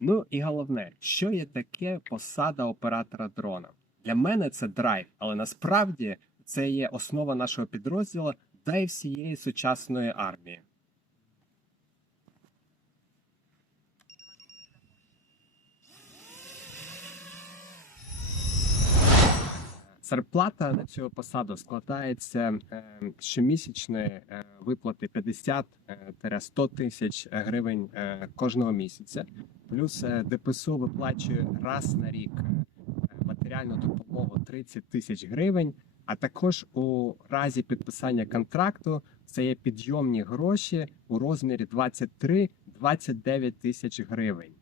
Ну і головне, що є таке посада оператора дрона? Для мене це драйв, але насправді це є основа нашого підрозділу та й всієї сучасної армії. Зарплата на цю посаду складається е, щомісячної е, виплати 50-100 тисяч гривень е, кожного місяця. Плюс е, ДПСУ виплачує раз на рік е, матеріальну допомогу 30 тисяч гривень. А також у разі підписання контракту це є підйомні гроші у розмірі 23-29 тисяч гривень.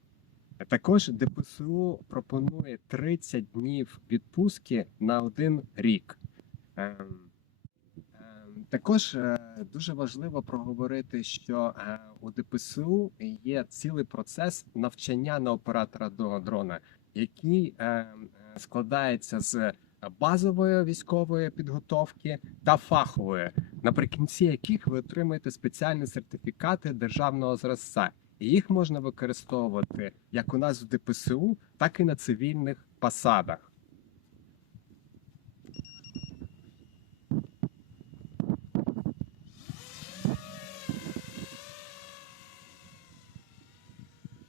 Також ДПСУ пропонує 30 днів відпустки на один рік. Ем, ем, Також е, дуже важливо проговорити, що е, у ДПСУ є цілий процес навчання на оператора до дрона, який е, е, складається з базової військової підготовки та фахової, наприкінці яких ви отримаєте спеціальні сертифікати державного зразця. І їх можна використовувати як у нас в ДПСУ, так і на цивільних посадах.